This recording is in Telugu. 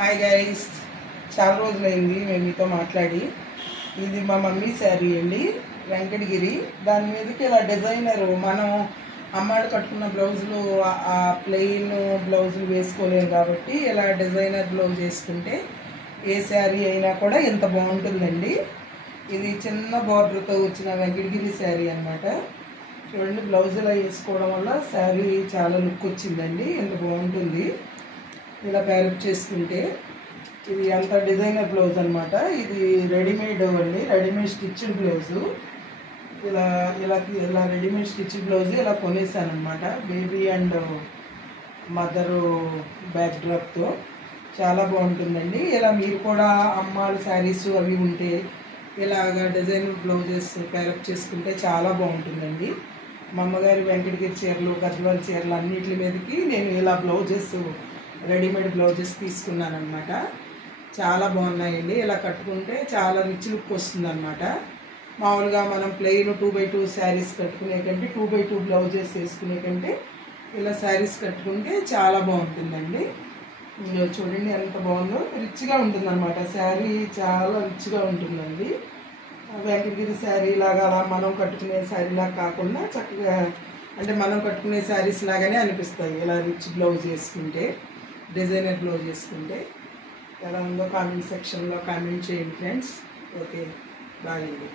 హాయ్ గైస్, చాలా రోజులైంది మేము మీతో మాట్లాడి. ఇది మా మమ్మీ శారీ అండి, వెంకటగిరి. దాని మీదకి ఇలా డిజైనర్ మనం అమ్మాయిలు కట్టుకున్న బ్లౌజులు ఆ ప్లెయిన్ బ్లౌజులు వేసుకోలేము కాబట్టి ఇలా డిజైనర్ బ్లౌజ్ వేసుకుంటే ఏ శారీ అయినా కూడా ఎంత బాగుంటుందండి. ఇది చిన్న బార్డర్తో వచ్చిన వెంకటగిరి శారీ అన్నమాట. చూడండి, బ్లౌజ్ ఇలా వేసుకోవడం వల్ల శారీ చాలా లుక్ వచ్చిందండి, ఎంత బాగుంటుంది. ఇలా ప్యారప్ చేసుకుంటే ఇది అంత డిజైనర్ బ్లౌజ్ అనమాట. ఇది రెడీమేడ్ అండి, రెడీమేడ్ స్టిచ్డ్ బ్లౌజు. ఇలా ఇలా ఇలా రెడీమేడ్ స్టిచ్డ్ బ్లౌజ్ ఇలా కొనేసాను అనమాట, బేబీ అండ్ మదరు బ్యాక్ డ్రాప్తో. చాలా బాగుంటుందండి. ఇలా మీరు కూడా అమ్మాళ్ళ శారీస్ అవి ఉంటే ఇలాగ డిజైనర్ బ్లౌజెస్ ప్యారప్ చేసుకుంటే చాలా బాగుంటుందండి. మా అమ్మగారి వెంకటగిరి చీరలు, గద్వాల చీరలు అన్నిటి మీదకి నేను ఇలా బ్లౌజెస్, రెడీమేడ్ బ్లౌజెస్ తీసుకున్నాను అనమాట. చాలా బాగున్నాయండి. ఇలా కట్టుకుంటే చాలా రిచ్ లుక్ వస్తుంది అనమాట. మామూలుగా మనం ప్లెయిన్ 2x2 శారీస్ కట్టుకునే కంటే, 2x2 బ్లౌజెస్ వేసుకునే కంటే ఇలా శారీస్ కట్టుకుంటే చాలా బాగుంటుందండి. చూడండి ఎంత బాగుందో, రిచ్గా ఉంటుంది అనమాట. శారీ చాలా రిచ్గా ఉంటుందండి. వెంకటగిరి శారీ లాగా అలా మనం కట్టుకునే శారీ లాగా కాకుండా చక్కగా, అంటే మనం కట్టుకునే శారీస్ లాగానే అనిపిస్తాయి ఇలా రిచ్ బ్లౌజ్ వేసుకుంటే, డిజైనర్ బ్లౌజ్ వేసుకుంటే. ఎలా ఉందో కామెంట్ సెక్షన్లో కామెంట్ చేయండి ఫ్రెండ్స్. ఓకే, బాయ్ అండి.